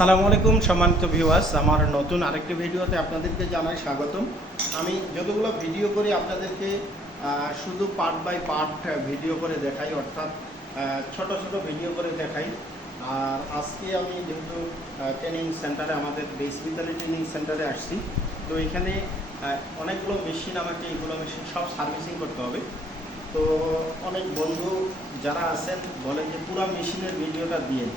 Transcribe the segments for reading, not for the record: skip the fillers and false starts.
আসসালামু আলাইকুম সম্মানিত ভিউয়ার্স, আমার নতুন আরেকটি ভিডিওতে আপনাদেরকে জানাই স্বাগতম। আমি যতগুলো ভিডিও করি আপনাদেরকে শুধু পার্ট বাই পার্ট ভিডিও করে দেখাই, অর্থাৎ ছোট ছোট ভিডিও করে দেখাই। আর আজকে আমি যেহেতু ট্রেনিং সেন্টারে, আমাদের বিশ্ববিদ্যালয় ট্রেনিং সেন্টারে আসছি, তো এখানে অনেকগুলো মেশিন, আমাকে এইগুলো মেশিন সব সার্ভিসিং করতে হবে। তো অনেক বন্ধু যারা আছেন বলেন যে পুরো মেশিনের ভিডিওটা দিয়ে,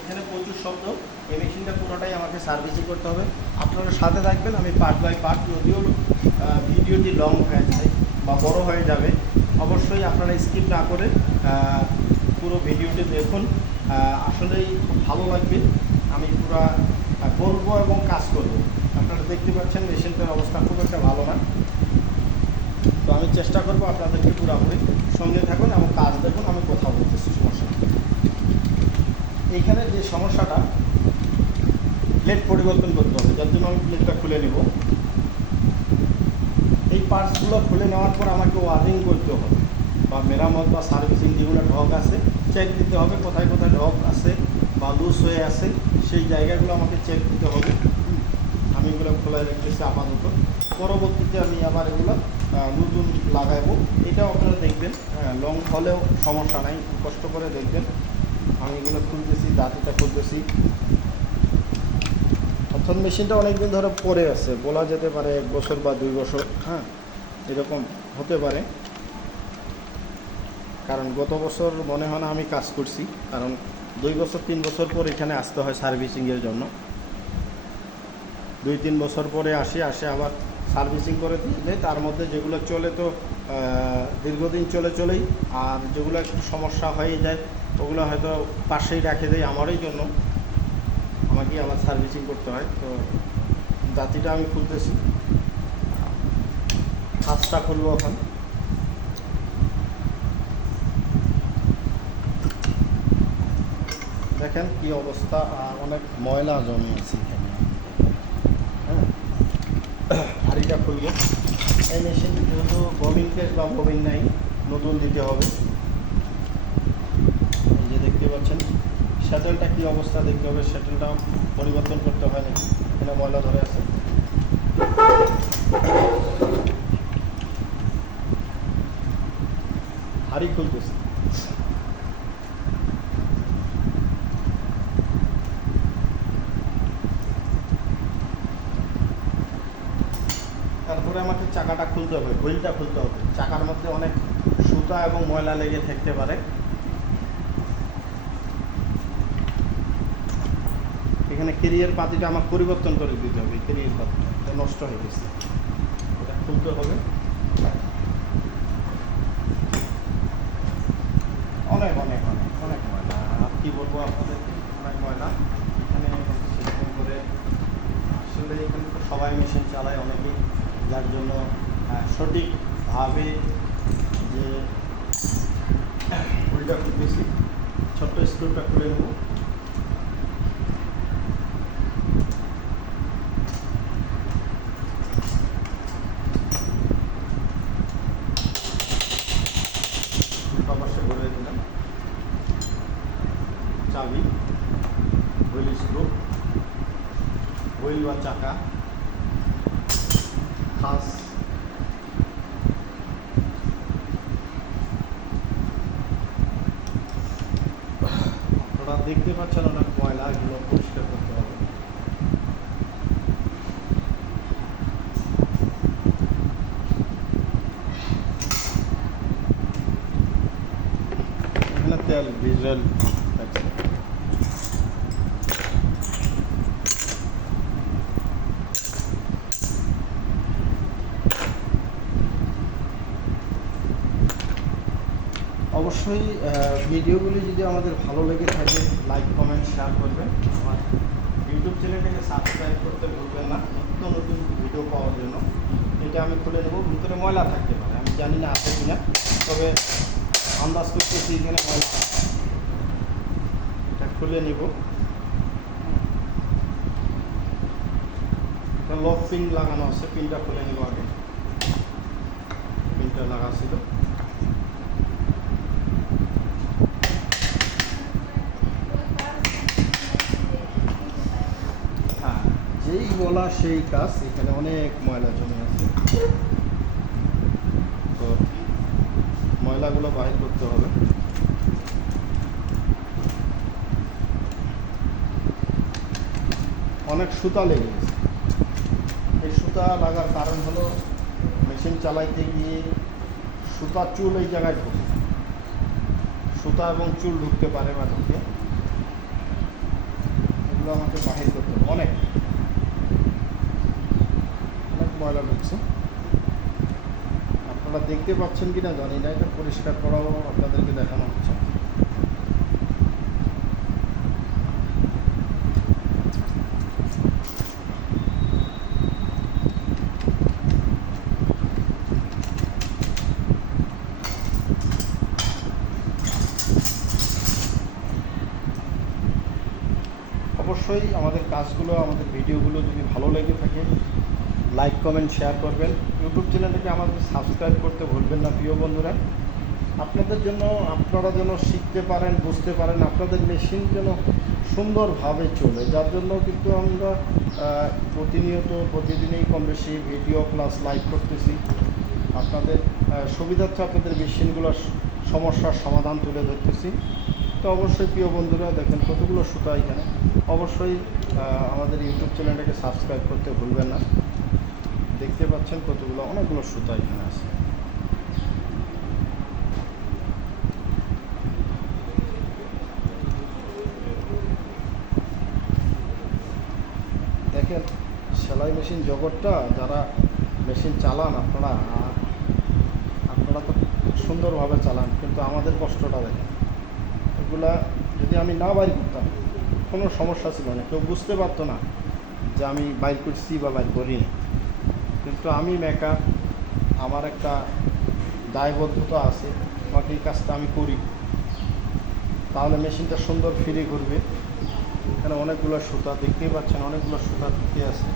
এখানে প্রচুর শব্দ, এই মেশিনটা পুরোটাই আমাকে সার্ভিসিং করতে হবে। আপনারা সাথে থাকবেন, আমি পার্ট বাই পার্ট, যদিও ভিডিওটি লং হয়ে যায় বা বড় হয়ে যাবে, অবশ্যই আপনারা স্কিপ না করে পুরো ভিডিওটি দেখুন। আসলেই খুব ভালো লাগবে। আমি পুরো করবো এবং কাজ করব। আপনারা দেখতে পাচ্ছেন মেশিনটার অবস্থা খুব একটা ভালো না, তো আমি চেষ্টা করব আপনাদেরকে পুরোপুরি সঙ্গে থাকুন এবং কাজ দেখুন। আমি কথা বলতেছি, সমস্যা নেই। এইখানে যে সমস্যাটা, প্লেট পরিবর্তন করতে হবে, যার জন্য আমি প্লেটটা খুলে নেব। এই পার্টসগুলো খুলে নেওয়ার পর আমাকে ওয়ারিং করতে হবে, বা মেরামত বা সার্ভিসিং যেগুলো ঢক আছে চেক দিতে হবে, কোথায় কোথায় ঢক আছে বা লুজ হয়ে আছে, সেই জায়গাগুলো আমাকে চেক দিতে হবে। আমি এগুলো খোলা রেখেছি আপাতত, পরবর্তীতে আমি আবার এগুলো নতুন লাগাবো। এটাও আপনারা দেখবেন, লং হলেও সমস্যা নাই, কষ্ট করে দেখবেন। আমি এগুলো খুলতেছি, দাঁতিটা খুলতেছি। অর্থাৎ মেশিনটা অনেকদিন ধরে পড়ে আছে, বলা যেতে পারে 1 বছর বা 2 বছর, এরকম হতে পারে। কারণ গত বছর মনে হয় না আমি কাজ করছি, কারণ 2 বছর 3 বছর পর এখানে আসতে হয় সার্ভিসিংয়ের জন্য। 2-3 বছর পরে আসে আবার সার্ভিসিং করে দিলে, তার মধ্যে যেগুলো চলে তো দীর্ঘদিন চলেই, আর যেগুলো একটু সমস্যা হয়ে যায় ওগুলো হয়তো পাশেই রেখে দেয়। আমারই জন্য আমাকে আবার সার্ভিসিং করতে হয়। তো দাঁতিটা আমি খুলতেছি, কাজটা খুলবো এখন। দেখেন কি অবস্থা, অনেক ময়লা জমে আছে এখানে। হাঁড়িটা খুলবো। এই মেশিন যেহেতু ববিন কেস বা ববিন নাই, নতুন দিতে হবে। এই যে দেখতে পাচ্ছেন শ্যাটেলটা কী অবস্থা দেখতে হবে, শ্যাটেলটাও পরিবর্তন করতে হয় নাকি, এখানে ময়লা ধরে আছে। হাঁড়ি খুলতেছি। তারপরে আমাকে চাকাটা খুলতে হবে, হুইলটা খুলতে হবে। চাকার মধ্যে অনেক সুতা এবং ময়লা লেগে থাকতে পারে। এখানে কেরিয়ার পাতিটা আমার পরিবর্তন করে দিতে হবে, কেরিয়ার পাতিটা এটা নষ্ট হয়ে গেছে, এটা খুলতে হবে। অনেক অনেক অনেক অনেক ময়লা, কী বলবো আপনাদেরকে, অনেক ময়লা এখানে। সেরকম করে আসলে এখানে তো সবাই মেশিন চালায় অনেকেই, যার জন্য সঠিকভাবে যে হুইলটা খুলতেছি, ছোট্ট স্ক্রুটা খুলে নেব। পাশে ঘুরে দিলাম, চাবি, হুইল স্ক্রু, হুইল বা চাকা, খাস। আপনারা দেখতে পাচ্ছেন অনেক ময়লা, এগুলো পরিষ্কার করতে হবে। এখানে তেল ডিজেল আছে। অবশ্যই ভিডিওগুলি যদি আমাদের ভালো লেগে থাকে, লাইক কমেন্ট শেয়ার করবেন। আমার ইউটিউব চ্যানেলটাকে সাবস্ক্রাইব করতে ভুলবেন না, নিত্য নতুন ভিডিও পাওয়ার জন্য। এটা আমি খুলে নেব, ভিতরে ময়লা থাকতে পারে, আমি জানি না আছে কিনা, তবে আন্দাজ করতেছি এখানে ময়লা। এটা খুলে নিব। এটা লক পিন লাগানো আছে, পিনটা খুলে নিব আগে। পিনটা লাগা ছিল। যেই বলা সেই কাজ। এখানে অনেক ময়লা জমে আছে, তো ময়লাগুলো বাহির করতে হবে। অনেক সুতা লেগে গেছে। এই সুতা লাগার কারণ হলো মেশিন চালাইতে গিয়ে সুতা চুল এই জায়গায় ঢুকে, সুতা এবং চুল ঢুকতে পারে বা ঢুকে, এগুলো আমাকে বাহির করতে হবে। অনেক অনেক ময়লা ঢুকছে, আপনারা দেখতে পাচ্ছেন কি না জানি না। এটা পরিষ্কার করাও আপনাদেরকে দেখানো হচ্ছে। অবশ্যই আমাদের কাজগুলো, আমাদের ভিডিওগুলো যদি ভালো লেগে থাকে লাইক কমেন্ট শেয়ার করবেন। ইউটিউব চ্যানেলটাকে আমাদের সাবস্ক্রাইব করতে ভুলবেন না প্রিয় বন্ধুরা। আপনাদের জন্য, আপনারা যেন শিখতে পারেন, বুঝতে পারেন, আপনাদের মেশিন যেন সুন্দরভাবে চলে, যার জন্য কিন্তু আমরা প্রতিদিনই কম বেশি ভিডিও প্লাস লাইভ করতেছি। আপনাদের সুবিধার্থে আপনাদের মেশিনগুলোর সমস্যার সমাধান তুলে ধরতেছি। তো অবশ্যই প্রিয় বন্ধুরা দেখেন কতগুলো সুতা এখানে। অবশ্যই আমাদের ইউটিউব চ্যানেলটাকে সাবস্ক্রাইব করতে ভুলবেন না। দেখতে পাচ্ছেন কতগুলো, অনেকগুলো সুতা এখানে আছে। দেখেন সেলাই মেশিন জগৎটা, যারা মেশিন চালান আপনারা তো সুন্দরভাবে চালান, কিন্তু আমাদের কষ্টটা দেখেন। এগুলা যদি আমি না বাইর করতাম কোনো সমস্যা ছিল না, কেউ বুঝতে পারতো না যে আমি বাইর করছি বা বাইর করিনি। কিন্তু আমি মেকার, আমার একটা দায়বদ্ধতা আছে, বাকি কাজটা আমি করি, তাহলে মেশিনটা সুন্দর ফিরে ঘুরবে। এখানে অনেকগুলো সুতা দেখতেই পাচ্ছেন, অনেকগুলো সুতা ঢুকে আছে।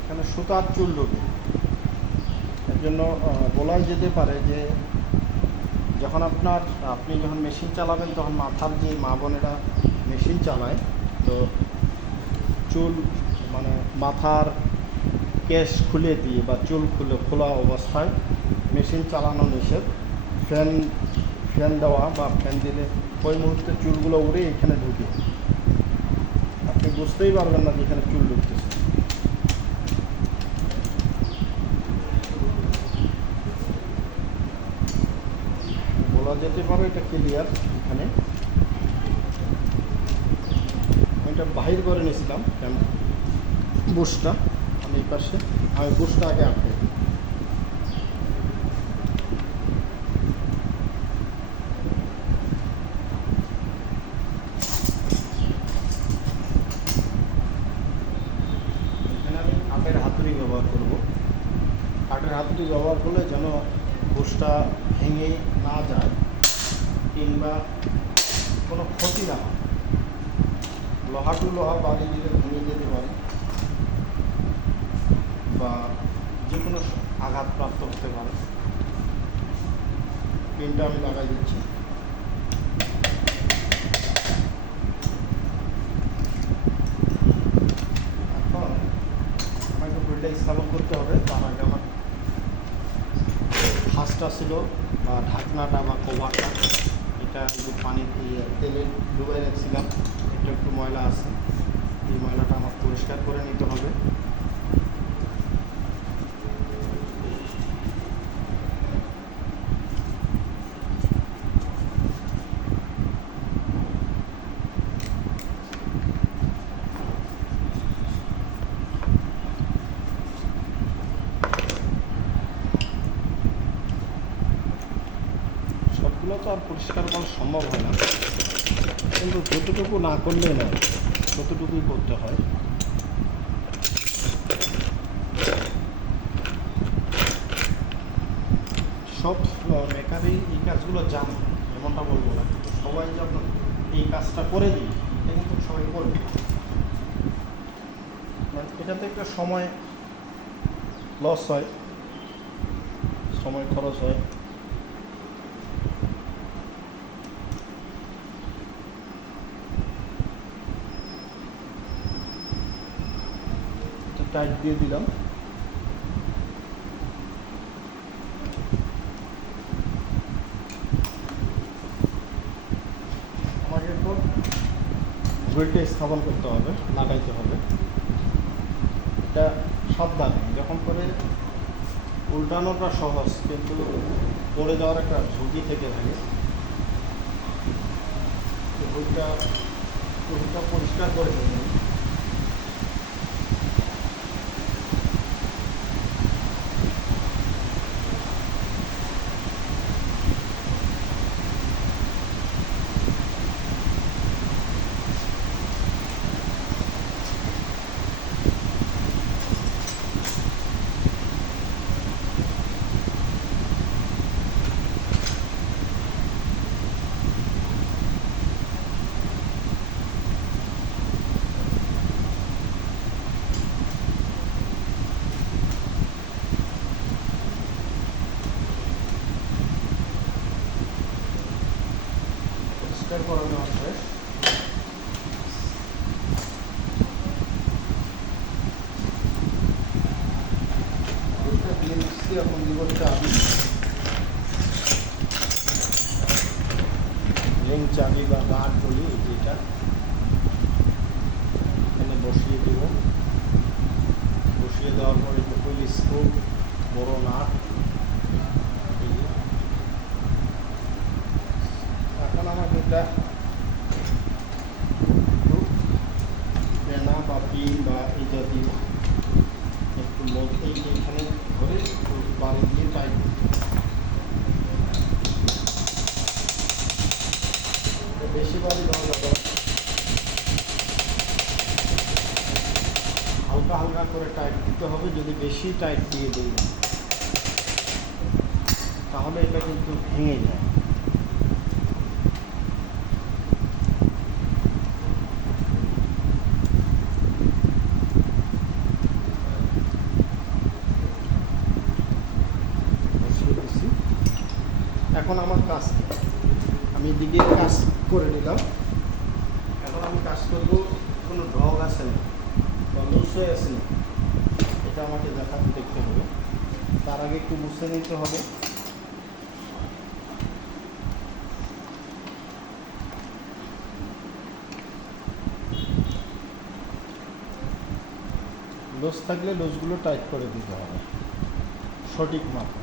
এখানে সুতার চুল ঢুকে, এর জন্য বলা যেতে পারে যে আপনি যখন মেশিন চালাবেন তখন মাথার যে মা বোনেরা মেশিন চালায়, তো চুল মানে মাথার কেশ খুলে দিয়ে বা চুল খোলা অবস্থায় মেশিন চালানো নিষেধ। ফ্যান দেওয়া বা ফ্যান দিলে ওই মুহূর্তে চুলগুলো উড়ে এখানে ঢুকে, আপনি বুঝতেই পারবেন না যে এখানে চুল ঢুকতেছে। বলা যেতে পারে এটা ক্লিয়ার। এখানে এটা বাহির করে নিয়েছিলাম বুশটা, আমি এই পাশে আমি বুশটা আগে আটকে কাঠের হাতুড়ি ব্যবহার করব। কাঠের হাতুড়ি ব্যবহার করলে যেন বুশটা ভেঙে না যায় কিংবা কোনো ক্ষতি না হয়। লোহা টু লোহা বালি দিলে ভেঙে যেতে পারে বা যে কোনো আঘাতপ্রাপ্ত হতে পারে। পিনটা আমি লাগাই দিচ্ছি। এখন আমাকে বিলটা স্থাপন করতে হবে। তার আগে আমার ফাঁসটা ছিল বা ঢাকনাটা বা কভারটা, এটা একটু পানি তেলে ডুবাই রাখছিলাম, এটা একটু ময়লা আছে। এই ময়লাটা আমার পরিষ্কার করে নিতে হবে। সবগুলো তো আর পরিষ্কার করা সম্ভব হয় না, কিন্তু যতটুকু না করলে নয়, ততটুকুই করতে হয়। সব মেকারই এই কাজগুলো জানে, এমনটা বলবো না, কিন্তু সবাই যখন এই কাজটা করে দিই এটা কিন্তু সবাই করবে। এটাতে একটা সময় লস হয়, সময় খরচ হয়। টাইট দিয়ে দিলাম। আমাকে এরপর বেল্টে স্থাপন করতে হবে, লাগাইতে হবে। এটা সাবধানে, যখন করে উল্টানোটা সহজ, কিন্তু পড়ে যাওয়ার একটা ঝুঁকি থেকে থাকে। বইটা পরিষ্কার করে ফেলুন। পরিষ্কার করানো আছে। দিয়ে দিচ্ছি এখন জীবনটা রিং চাবি বা বার বলি, যেটা এখানে বসিয়ে দেব। বসিয়ে দেওয়ার পরে হুইল স্ক্রু, বড় নাট। এখন আমাকে এটা পেনা বা পিন বা এই জাতীয় একটু মধ্যেই এইখানে ধরে বাড়ি দিয়ে টাইট করতে হবে। বেশি বাড়ি দেওয়া যাবে না, হালকা হালকা করে টাইট দিতে হবে। যদি বেশি টাইট দিয়ে দিই তাহলে এটা কিন্তু ভেঙে যায়। এখন আমার কাজ, আমি দিকের কাজ করে নিলাম। এখন আমি কাজ করবো, কোনো ডগ আছে না বা লুজ হয়ে আছে না, এটা আমাকে দেখতে হবে। তার আগে একটু মুছে নিতে হবে। লুজ থাকলে লুজগুলো টাইট করে দিতে হবে সঠিক মাপে।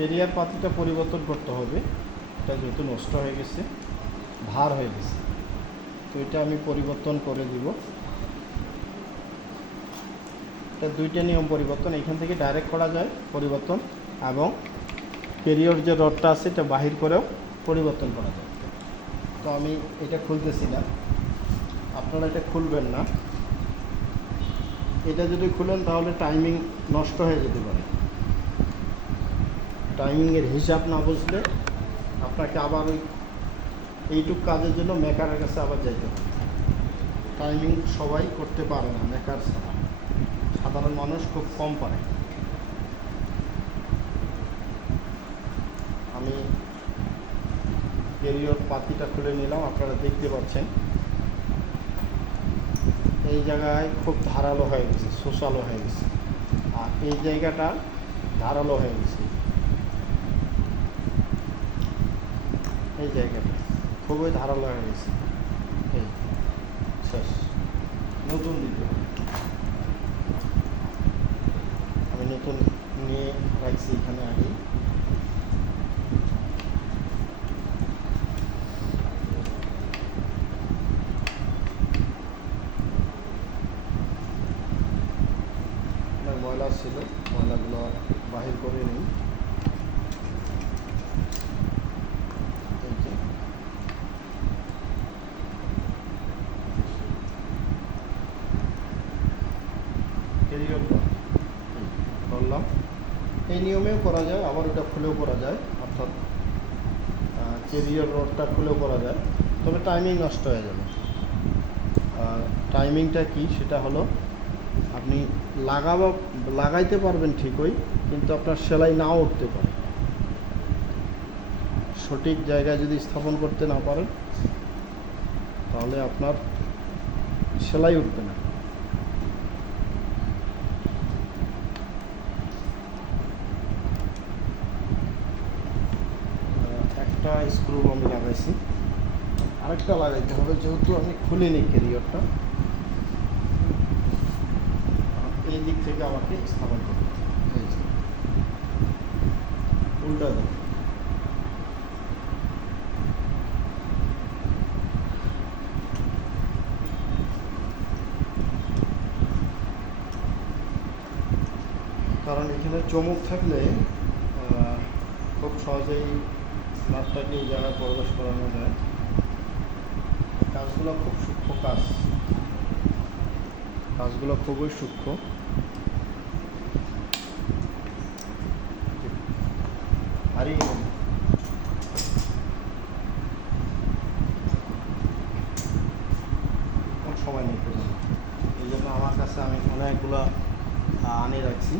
ক্যারিয়ার পাতিটা পরিবর্তন করতে হবে, এটা যেহেতু নষ্ট হয়ে গেছে, ভার হয়ে গেছে, তো এটা আমি পরিবর্তন করে দিব। এটা দুইটা নিয়ম পরিবর্তন, এখান থেকে ডাইরেক্ট করা যায় পরিবর্তন, এবং ক্যারিয়ার যে রডটা আছে এটা বাহির করেও পরিবর্তন করা যায়। তো আমি এটা খুলতেছি না, আপনারা এটা খুলবেন না। এটা যদি খুলেন তাহলে টাইমিং নষ্ট হয়ে যেতে পারে। টাইমিংয়ের হিসাব না বুঝলে আপনাকে আবার এইটুক কাজের জন্য মেকারের কাছে আবার যাইতে হবে। টাইমিং সবাই করতে পারে না, মেকার ছাড়া সাধারণ মানুষ খুব কম পারে। আমি ক্যারিয়ার পাতিটা খুলে নিলাম, আপনারা দেখতে পাচ্ছেন এই জায়গায় খুব ধারালো হয়ে গেছে, শোষালো হয়ে গেছে, আর এই জায়গাটা ধারালো হয়ে গেছে। এই জায়গাটা খুবই ধারালো হয়ে গেছে। এই শেষ, নতুন দিতে হবে। আমি নতুন নিয়ে রাখছি এখানে আগেই। ময়লা ছিল, ময়লাগুলো বাহির করে নিই। ক্যারিয়ার করলাম, এই নিয়মেও করা যায়, আবার ওটা খুলেও করা যায়, অর্থাৎ ক্যারিয়ার রডটা খুলেও করা যায়, তবে টাইমিং নষ্ট হয়ে যাবে। টাইমিংটা কি সেটা হলো আপনি লাগাইতে পারবেন ঠিকই, কিন্তু আপনার সেলাই নাও উঠতে পারে। সঠিক জায়গায় যদি স্থাপন করতে না পারেন তাহলে আপনার সেলাই উঠবে না। একটা স্ক্রু আমি লাগাইছি, আরেকটা লাগাইতে হবে, যেহেতু আমি খুলিনি ক্যারিয়ারটা, এই দিক থেকে আমাকে স্থাপন করতে হবে। উল্টা দিক, কারণ এখানে চমক থাকলে খুব সহজেই নাটটাকে এই জায়গায় প্রবেশ করানো যায়। কাজগুলো খুব সূক্ষ্ম কাজগুলো খুবই সূক্ষ্ম। হারিয়ে গেল। কোন সময় নিতে পারি, এই জন্য আমার কাছে আমি অনেকগুলো আনিয়ে রাখছি,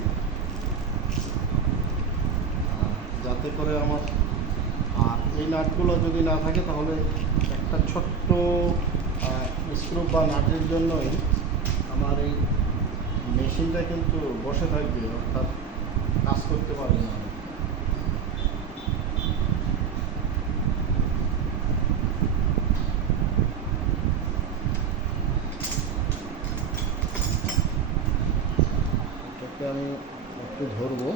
যাতে করে আমার, আর এই নাটগুলো যদি না থাকে তাহলে একটা ছোট্ট স্ক্রু বা নাটের জন্যই আমার এই মেশিনটা কিন্তু বসে থাকবে, অর্থাৎ কাজ করতে পারবে না। এটাকে আমি একটু ধরবো।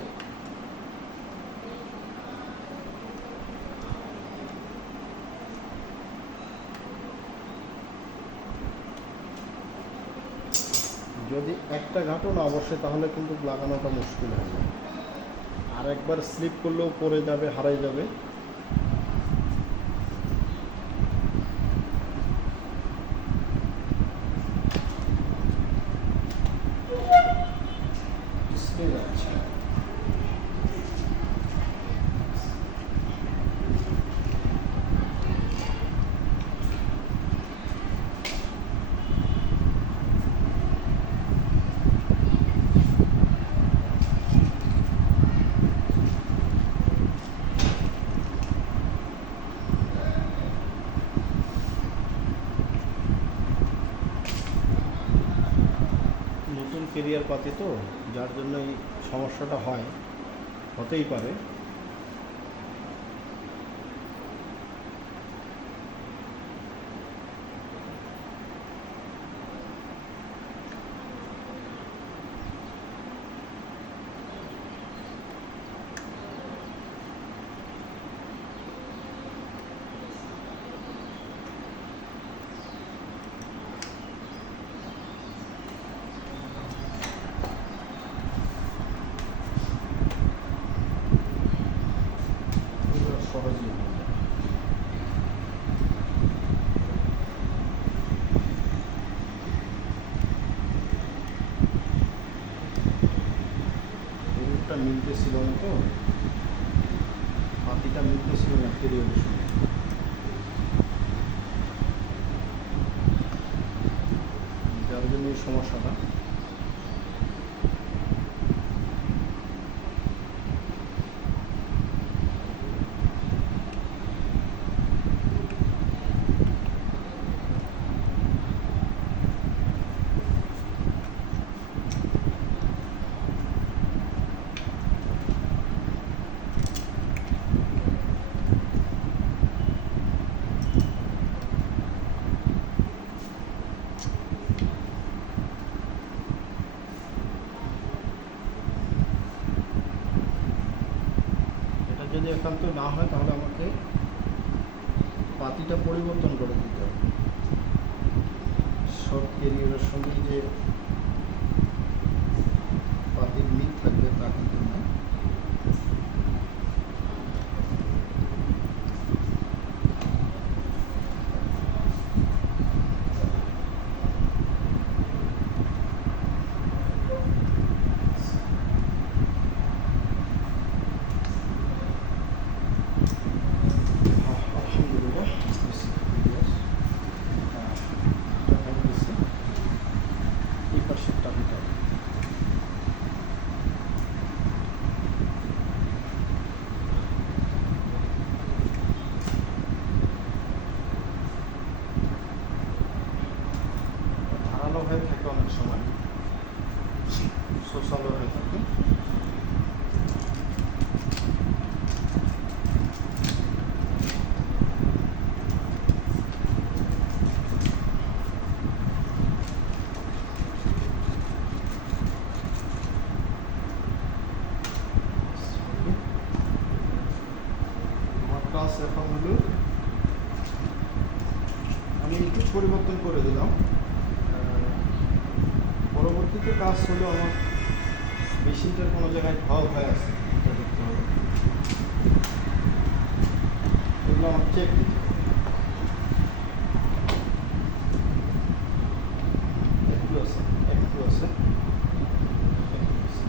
যদি একটা ঘাটো না বসে তাহলে কিন্তু লাগানোটা মুশকিল হয়ে যায়, আর একবার স্লিপ করলেও পড়ে যাবে, হারাই যাবে। নতুন কেরিয়ার পাতি তো, যার জন্য এই সমস্যাটা হতেই পারে। সহজেই হয়ে যায়। রুটটা মিলতেছিল না, তো পাতিটা মিলতেছিল না কেরিয়ারের সঙ্গে, যার জন্য এই সমস্যাটা। যদি একান্ত না হয় তাহলে আমাকে পাতিটা পরিবর্তন করে দিতে হবে। শর্ট কেরিয়ারের সঙ্গে যে পাতির মিল থাকবে তা কিন্তু না। কাজ এখন হলো আমি একটু পরিবর্তন করে দিলাম। পরবর্তীতে কাজ হলো আমার মেশিনটার কোনো জায়গায় ভাও হয়ে আছে এটা দেখতে হবে, এগুলো আমার চেক দিতে হবে। একটু আছে, একটু আছে, একটু আছে।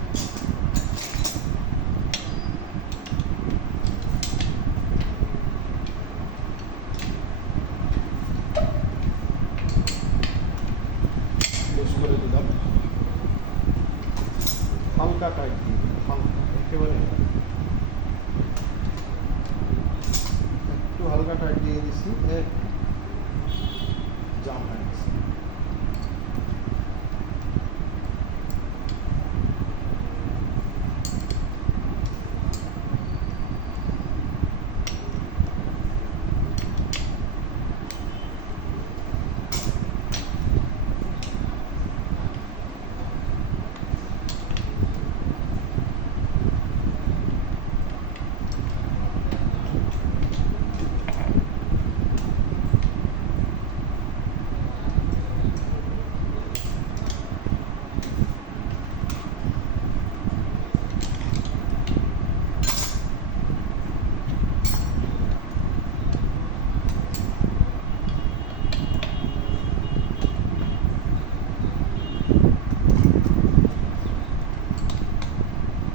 লুজ করে দিলাম, হালকা টাইট দিয়ে দিলাম, হালকা একেবারে না। একটু হালকা টাইট দিয়ে দিচ্ছি, জাম হয়ে গেছে।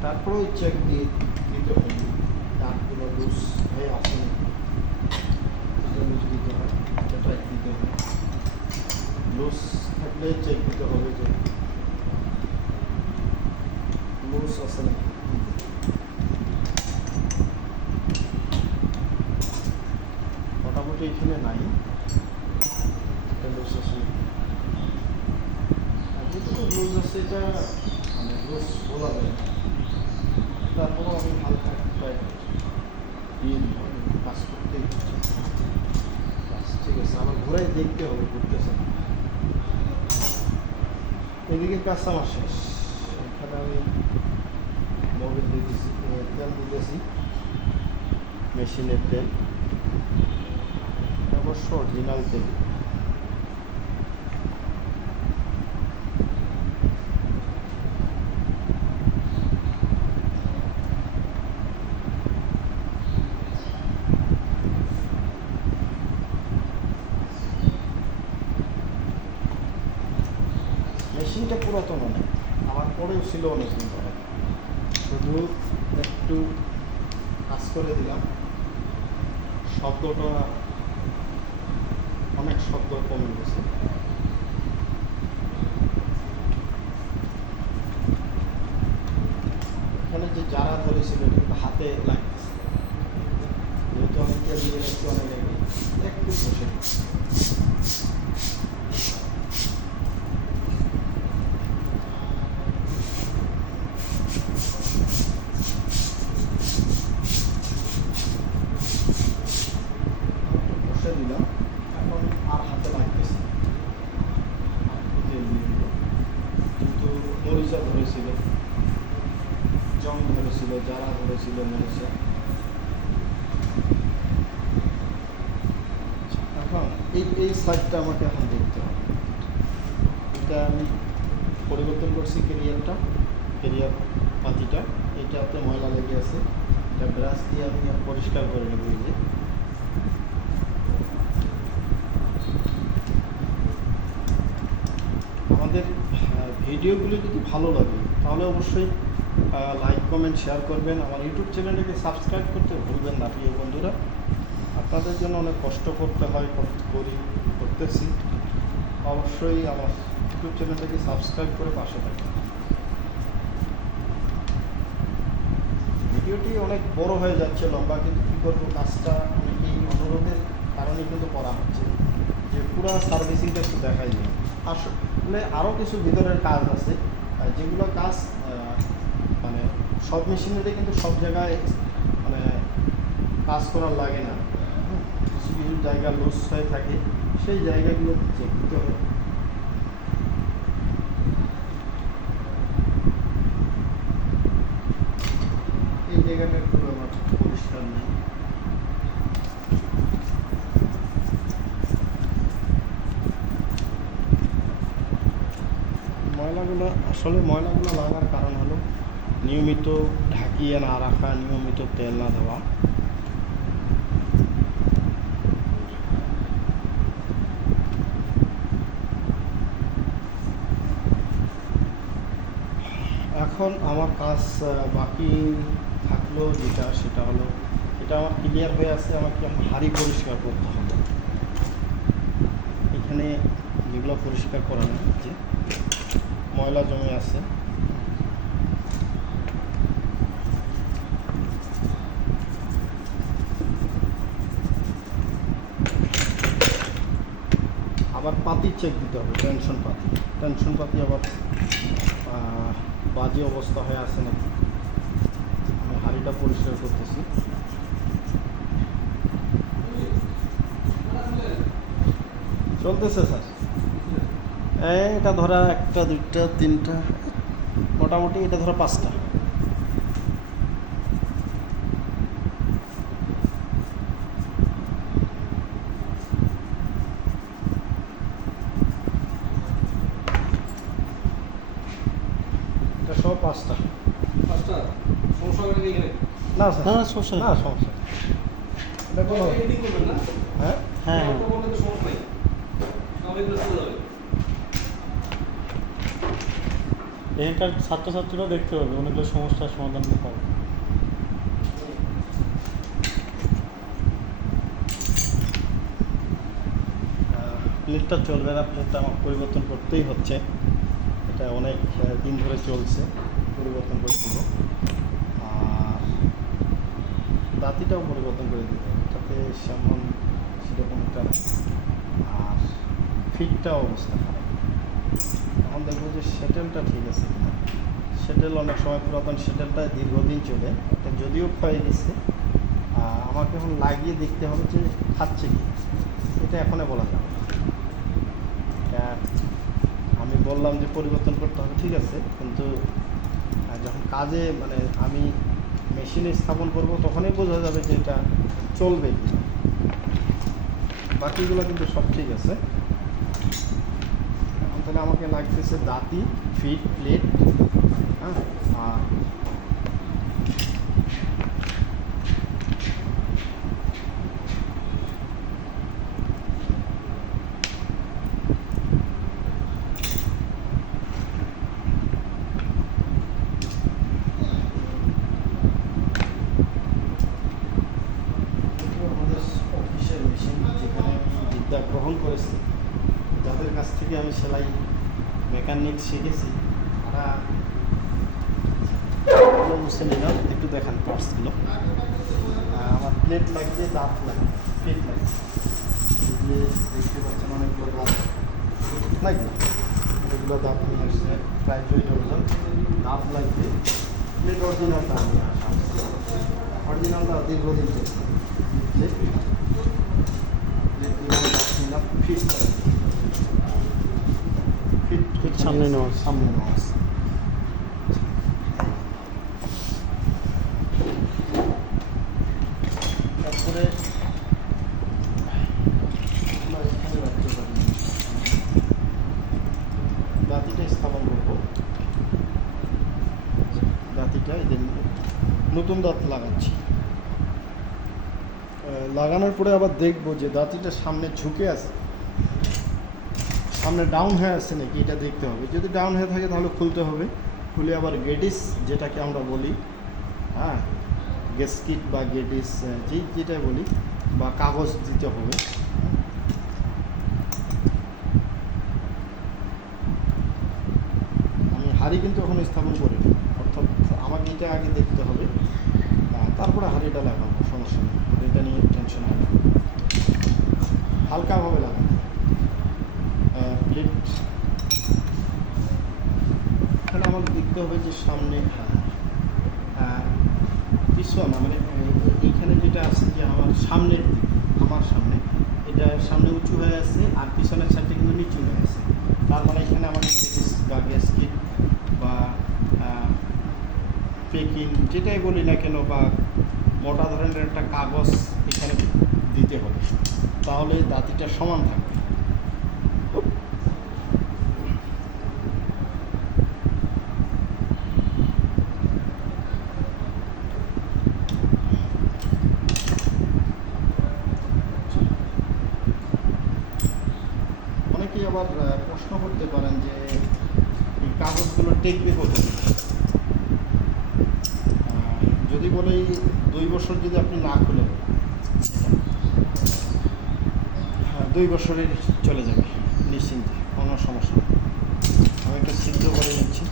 তারপরেও চেক দিয়ে দিতে হবে নাটগুলো লুজ হয়ে আসে, এটা লুজ দিতে হয়, এটা টাইট দিতে হয়। লুজ থাকলে চেক দিতে হবে যে লুজ আছে না। মোটামুটি এখানে নাই, এটা লুজ আছে না। যেটুকু লুজ আছে এটা মানে লুজ বলা যায় না, তারপরেও আমি হালকা টাইট দিয়ে দিব, কাজ করতেই হচ্ছে। ঠিক আছে, আমার ঘুরাই দেখতে হবে করতেছে। এদিকে কাজ আমার শেষ, এখানে আমি মোবিল দিতেছি, তেল দিতেছি, মেশিনের তেল, অবশ্য অরিজিনাল তেল। মেশিনটা পুরাতন অনেক, আমার পরেও ছিল অনেকদিন ধরে, শুধু একটু কাজ করে দিলাম, শব্দটা অনেক শব্দ কমে গেছে। এখানে যে যারা ধরেছিল কিন্তু হাতে লাগতেছে, যেহেতু আমি তেল দিয়ে একটু অনেক একটু বসে দিলাম, এখন আর হাতে লাগতেছে না। তেল দিয়ে দিল, কিন্তু মরিচা ধরেছিল, জং ধরেছিল, যারা ধরেছিল মরিচা। এখন এই সাইডটা আমাকে এখন দেখতে হবে। এটা আমি পরিবর্তন করছি কেরিয়ার পাতিটা, এটাতে ময়লা লেগে আছে, এটা ব্রাশ দিয়ে আমি পরিষ্কার করে নেব। এই যে আমাদের ভিডিওগুলো যদি ভালো লাগে তাহলে অবশ্যই লাইক কমেন্ট শেয়ার করবেন। আমার ইউটিউব চ্যানেলটাকে সাবস্ক্রাইব করতে ভুলবেন না প্রিয় বন্ধুরা, আপনাদের জন্য অনেক কষ্ট করতে হয়, করতেছি। অবশ্যই আমার ইউটিউব চ্যানেলটাকে সাবস্ক্রাইব করে পাশে থাকবেন। ভিডিওটি অনেক বড় হয়ে যাচ্ছে, লম্বা, কিন্তু কী করবো, কাজটা অনেকেই অনুরোধের কারণে কিন্তু করা হচ্ছে যে পুরো সার্ভিসিংটা একটু দেখাই যায়। আসলে আরও কিছু ভিতরের কাজ আছে, যেগুলো কাজ মানে সব মেশিনেরই কিন্তু সব জায়গায় মানে কাজ করার লাগে না, কিছু কিছু জায়গা লুজ হয়ে থাকে, সেই জায়গাগুলো চেক দিতে হবে। এই জায়গাটা একটু আমার পরিষ্কার নেই, আসলে ময়লাগুলো লাগার কারণ হলো নিয়মিত ঢাকিয়ে না রাখা, নিয়মিত তেল না দেওয়া। এখন আমার কাজ বাকি থাকলো যেটা, সেটা হলো এটা আমার ক্লিয়ার হয়ে আছে, আমাকে এখন হাঁড়ি পরিষ্কার করতে হবে। এখানে যেগুলো পরিষ্কার করানো যে ময়লা জমে আছে, আবার পাতি চেক দিতে হবে, টেনশন পাতি আবার বাজে অবস্থা হয়ে আছে নাকি। আমি হাঁড়িটা পরিষ্কার করতেছি। চলতেছে স্যার। এটা ধরা 1টা 2টা 3টা, মোটামুটি এটা ধরা 5টা। এটা সব 5টা। সমস্যা হবে নাকি এখানে? না স্যার, না সমস্যা না সমস্যা। এটা কোনো এডিটিং করবেন না? হ্যাঁ হ্যাঁ অল্প করলে তো সমস্যা নাই। সব এগুলো চলে যাবে। এখানকার ছাত্রছাত্রীরাও দেখতে পাবে, অনেকগুলো সমস্যার সমাধান পাবে। প্লেটটা চলবে না, প্লেটটা আমার পরিবর্তন করতেই হচ্ছে। এটা অনেক দিন ধরে চলছে, পরিবর্তন করে দিব। আর দাঁতিটাও পরিবর্তন করে দিব, এটাতে সেমন সেরকম একটা না। আর ফিটটাও অবস্থা খারাপ। এখন দেখবো যে সেটেলটা ঠিক আছে কিনা। সেটেল অনেক সময় পুরাতন সেটেলটা দীর্ঘদিন চলে, এটা যদিও ক্ষয়ে গেছে। আমাকে এখন লাগিয়ে দেখতে হবে যে খাচ্ছে কি, এটা এখনই বলা যাবে না। এটা আমি বললাম যে পরিবর্তন করতে হবে, ঠিক আছে, কিন্তু যখন কাজে মানে আমি মেশিনে স্থাপন করব তখনই বোঝা যাবে যে এটা চলবে কি। বাকিগুলো কিন্তু সব ঠিক আছে। এখন তাহলে আমাকে লাগতেছে দাঁতি, ফিট, প্লেট, হ্যাঁ, আর আমাদের অফিসের মেশিন, যেখানে আমি বিদ্যা গ্রহণ করেছি, যাদের কাছ থেকে আমি সেলাই মেকানিক শিখেছি, তারা বুঝতে নিলাম। একটু দেখান পার্টসগুলো। আমার প্লেট লাগবে, দাঁত লাগবে, প্লেট লাগবে। এই যে দেখতে পাচ্ছেন অনেকগুলো দাঁত লাগবে, অনেকগুলো দাঁত নিয়ে আসছে, প্রায় 2 ডজন দাঁত লাগবে। প্লেট অরিজিনালটা নিয়ে আসা, অরিজিনালটা দীর্ঘদিন চলছে। প্লেট দাঁত নিলাম, ফিট ফিট সামনে নেওয়া আছে। তারপরে দাঁতিটা স্থাপন করবো। দাঁতিটা এদের নতুন দাঁত লাগাচ্ছি। লাগানোর পরে আবার দেখবো যে দাঁতিটা সামনে ঝুঁকে আছে, সামনে ডাউন হয়ে আছে নাকি, এটা দেখতে হবে। যদি ডাউন হয়ে থাকে তাহলে খুলতে হবে। খুলে আবার গেডিস, যেটাকে আমরা বলি, হ্যাঁ, গেস্কিট বা গেডিস, যেটা বলি, বা কাগজ দিতে হবে। আমি হাঁড়ি কিন্তু এখন স্থাপন করি, অর্থাৎ আমাকে এটা আগে দেখতে হবে, তারপরে হাঁড়িটা লাগাবো, সমস্যা নেই। হাঁড়িটা নিয়ে টেনশন হবে না, হালকাভাবে লাগাবো। প্লেট এখানে আমাকে দেখতে হবে যে সামনে, পিছন মানে এইখানে যেটা আছে যে আমার সামনের দিকে, আমার সামনে এটা সামনে উঁচু হয়ে আছে, আর পিছনের সাইডটা কিন্তু নিচু হয়ে আছে। তার মানে এখানে আমাকে গেডিস বা গ্যাসকিট বা পেকিং যেটাই বলি না কেন, বা মোটা ধরনের একটা কাগজ এখানে দিতে হবে, তাহলে দাঁতিটা সমান থাকবে। আবার প্রশ্ন করতে পারেন যে এই কাগজগুলো টেকবে কতদিন। যদি বলি 2 বছর যদি আপনি না খুলেন, 2 বছরের চলে যাবে নিশ্চিন্তে, কোনো সমস্যা নেই। আমি একটা সিদ্ধ করে নিচ্ছি।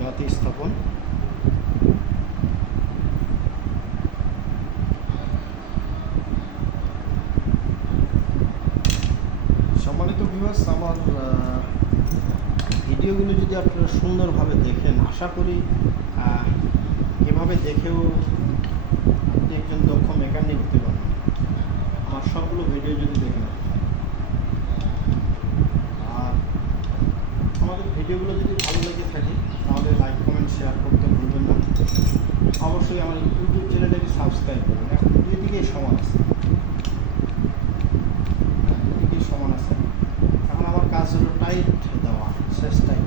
বাতি স্থাপন, সম্মানিত ভিউয়ার্স, আমার ভিডিওগুলো যদি আপনারা সুন্দরভাবে দেখেন, আশা করি এভাবে দেখেও আপনি একজন দক্ষ মেকানিক হতে পারেন। আমার সবগুলো ভিডিও যদি দেখেন, আর আমাদের ভিডিওগুলো যদি ভালো লেগে থাকে তাহলে লাইক কমেন্ট শেয়ার করতে ভুলবেন না। অবশ্যই আমার ইউটিউব চ্যানেলটাকে সাবস্ক্রাইব করবেন। এখন দুই দিকেই সমান আছে, দুই দিকেই সমান আছে। এখন আমার কাজ হলো টাইট দেওয়া, শেষ টাইট।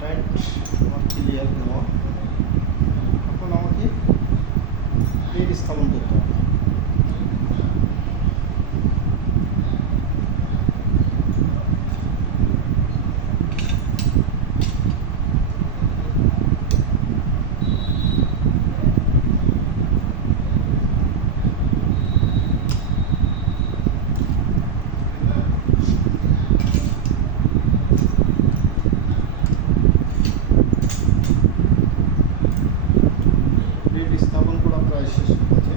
টাইট আমার ক্লিয়ার দেওয়া। এখন আমাকে প্লেট স্থাপন করতে হবে। প্লেট স্থাপন করা প্রায় শেষ হয়েছে।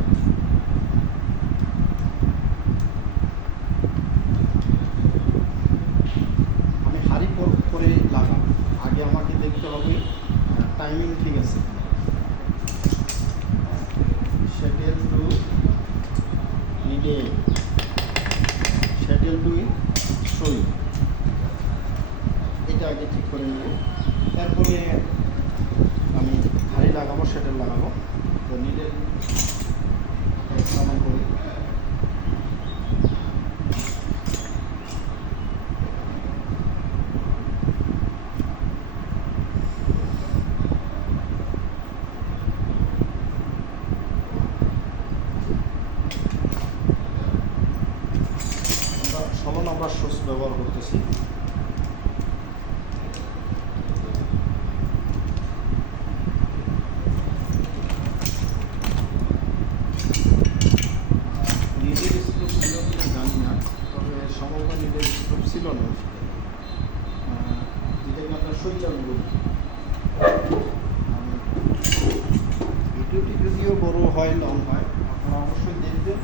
আমি হাঁড়ি করে লাগাবো, আগে আমাকে দেখতে হবে টাইমিং ঠিক আছে। শ্যাটেল টু নিডেল, শ্যাটেল টু সই, এটা আগে ঠিক করে নেব। তারপরে আমি হাঁড়ি লাগাবো, শ্যাটেল লাগাবো। তো নিডেল স্থাপন করি। আমরা 16 নম্বর সুচ ব্যবহার করতেছি। নিডেল স্ক্রুপ ছিল কিনা জানি না, তবে সম্ভবত নিডেল স্ক্রুপ ছিল না, যেটাকে আমরা সই চালু করি। ভিডিওটি যদিও বড় হয়, লং হয়, আপনারা অবশ্যই দেখবেন।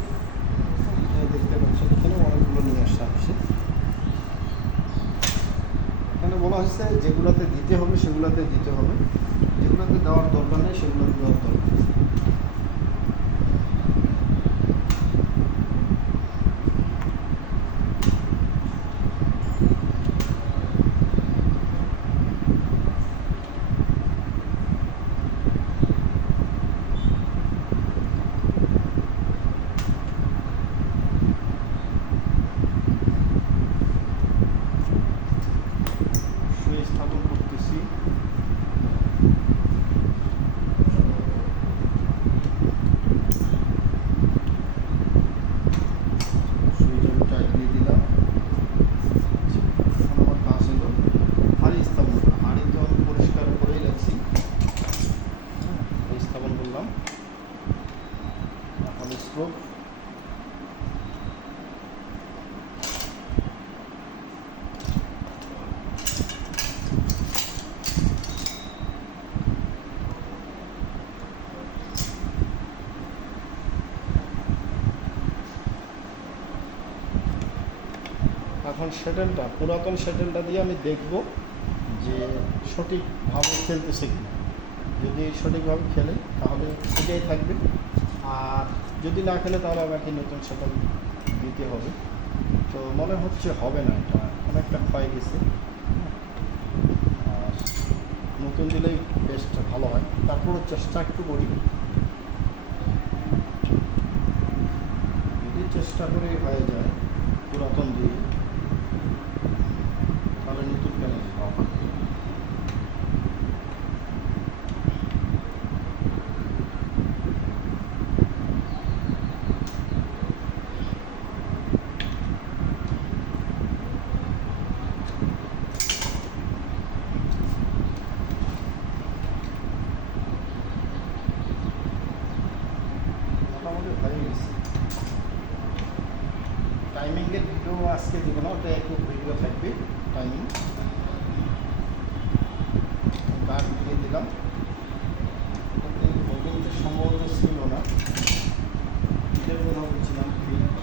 দেখতে পাচ্ছেন এখানে অনেকগুলো নিয়ে আসা হচ্ছে। এখানে বলা হয়েছে যেগুলোতে দিতে হবে সেগুলোতে দিতে হবে, যেগুলোতে দেওয়ার দরকার নেই সেগুলোতে দেওয়ার দরকার নেই। সুই স্থাপন করতেছি। সুইচ আমি টাইট দিয়ে দিলাম। এখন আমার কাজ হলো হাঁড়ি স্থাপন করা। হাঁড়ি তো আমি পরিষ্কার করেই রাখছি, স্থাপন করলাম। এখন স্ক্রুপ, এখন শ্যাটেলটা, পুরাতন শ্যাটেলটা দিয়ে আমি দেখব যে সঠিকভাবে খেলতেছে কিনা। যদি সঠিকভাবে খেলে তাহলে এটাই থাকবে, আর যদি না খেলে তাহলে আমাকে নতুন সেটা দিতে হবে। তো মনে হচ্ছে হবে না, এটা অনেকটা ক্ষয় গেছে, আর নতুন দিলেই বেস্ট ভালো হয়। তারপরও চেষ্টা একটু করি, যদি চেষ্টা করে হয়ে যায় পুরাতন দিয়ে তাহলে নতুন কেন খাওয়া হয়। মোটামুটি হয়ে গেছে। টাইমিংয়ের ভিডিও আজকে দিব না, ওটা একটু ভিডিও থাকবে টাইমিং। গার্ড দিয়ে দিলাম, ওগুলোতে সম্ভবত ছিল না, এটার কথা বলছিলাম ফিট।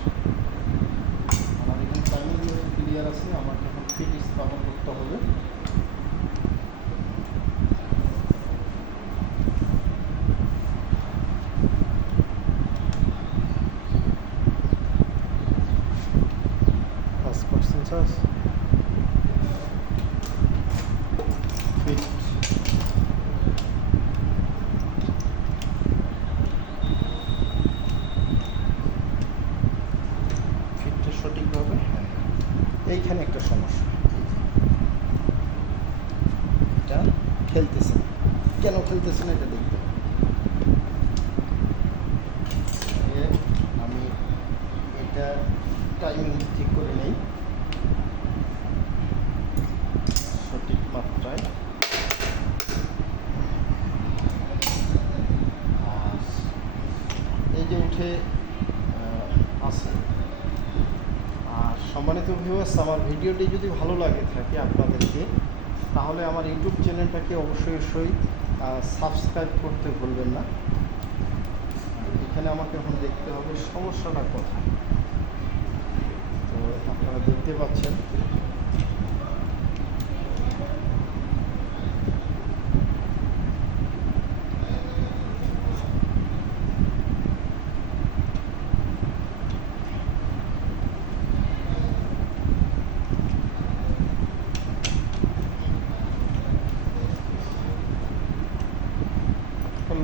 আমার এখানে টাইমিং যেহেতু ক্লিয়ার আছে, আমাকে এখন ফিট স্থাপন করতে হবে। ফিট ফিটটা সঠিকভাবে, হ্যাঁ এইখানে একটা সমস্যা, এটা খেলতেছে না। কেন খেলতেছে না এটা দেখতে হবে। আমি এটা টাইমিং ঠিক করে নেই সঠিক মাত্রায়। আর এই যে উঠে আছে। আর সম্মানিত ভিউয়ার্স, আমার ভিডিওটি যদি ভালো লাগে থাকে আপনাদেরকে, তাহলে আমার ইউটিউব চ্যানেলটাকে অবশ্যই সাবস্ক্রাইব করতে ভুলবেন না। এখানে আমাকে এখন দেখতে হবে সমস্যাটা কোথায়। তো আপনারা দেখতে পাচ্ছেন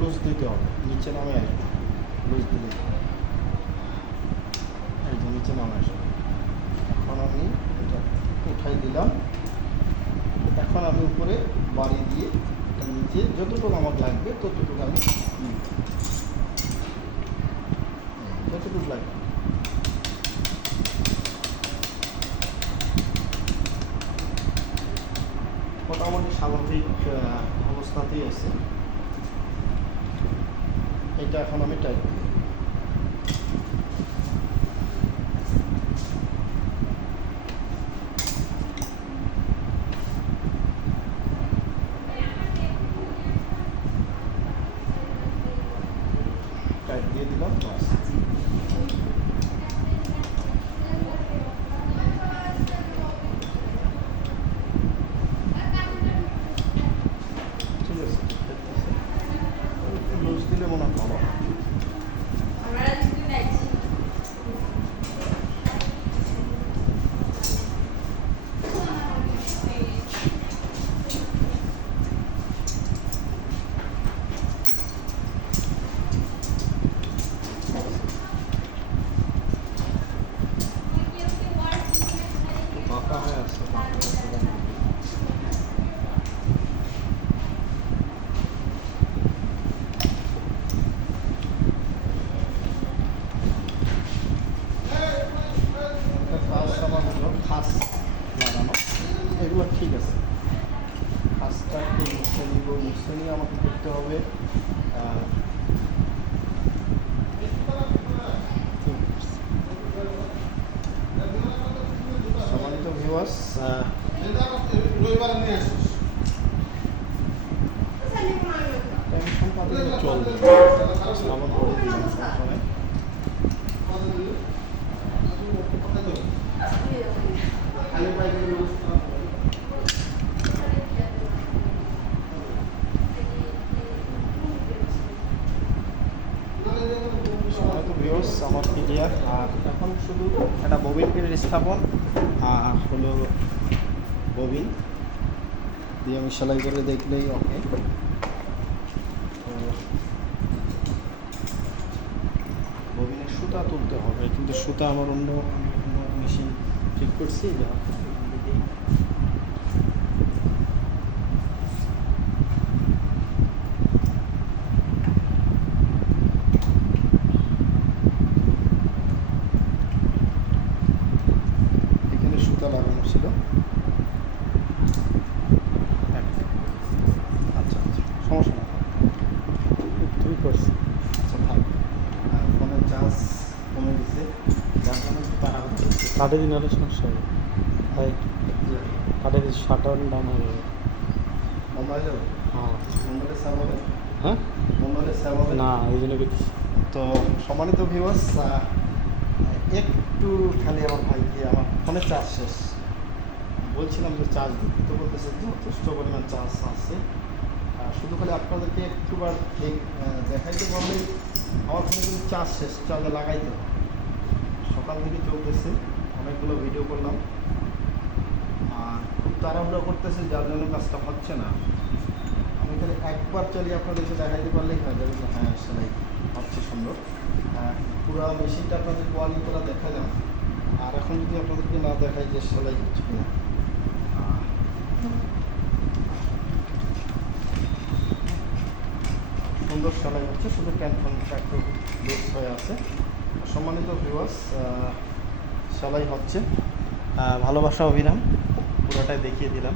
লুজ দিতে হবে, নিচে নামে আসবে, লুজ দিলে এই যে নিচে নামে আসবে। এখন আমি এটা উঠাই দিলাম, এখন আমি উপরে বাড়ি দিয়ে এটা নিচে যতটুকু আমার লাগবে ততটুকু আমি নিব, যতটুকু লাগবে। মোটামুটি স্বাভাবিক অবস্থাতেই আছে। এটা এখন আমি টাইট দিই। টাইট দিয়ে দিলাম, বাস। ঠিক আছে, একটু লুজ দিলে মনে হয় ভালো হয়। বাঁকা হয়ে আছে, কাজ আমার হলো খাস লাগানো, এগুলো ঠিক আছে। খাসটা একটু মুছে নিব, মুছে নিয়ে আমাকে করতে হবে সম্মানিত ভিউয়ার্স, টেনশন পাতে চলবে, সাবান করে দিলাম, সমস্যা নেই। শুধু একটা ববিন পিনের স্থাপন আর হলো ববিন দিয়ে আমি সেলাই করে দেখলেই ওকে। তো ববিনের সুতা তুলতে হবে, কিন্তু সুতা আমার অন্য মেশিন ঠিক করছি যা এখানে সুতা লাগানো ছিল। আচ্ছা আচ্ছা, সমস্যা না। তুই করছিস। আচ্ছা থাক। ফোনের চার্জ কমে গেছে, যার জন্য একটু তাড়াহুড়ো করছি। কাটে দিন আরও সমস্যা হবে, তাই কাটে দিন শাটার ডাউন হয়ে যাবে। মোবাইল যাবে, হ্যাঁ মোবাইলে সেভ হবে, হ্যাঁ মোবাইলে সেভ হবে না এই জন্য করছিস। তো সম্মানিত ভিউয়ার্স, একটু খালি আমার ভাইকে, আমার ফোনের চার্জ শেষ, বলছিলাম যে চার্জ দিতে, তো বলতেছে যথেষ্ট পরিমাণ চার্জ আছে। শুধু খালি আপনাদেরকে একটুবার এই দেখাইতে পারলেই, আমার ফোনে কিন্তু চার্জ শেষ, চার্জে লাগাইতে হবে। সকাল থেকে চলতেছে, অনেকগুলো ভিডিও করলাম আর খুব তাড়াহুড়ো করতেছে, যার জন্য কাজটা হচ্ছে না। আমি তাহলে একবার চালিয়ে আপনাদেরকে দেখাইতে পারলেই হয়ে যাবে যে হ্যাঁ সেলাই হচ্ছে সুন্দর। পুরো মেশিনটা আপনাদের কোয়ালিটি করা দেখালাম, আর এখন যদি আপনাদেরকে না দেখাই যে সেলাই হচ্ছে কিনা। সুন্দর সেলাই হচ্ছে, শুধু ক্যানফনটা একটু লুজ হয়ে আছে। সম্মানিত ভিউয়ার্স, সেলাই হচ্ছে। ভালোবাসা অভিরাম পুরোটাই দেখিয়ে দিলাম।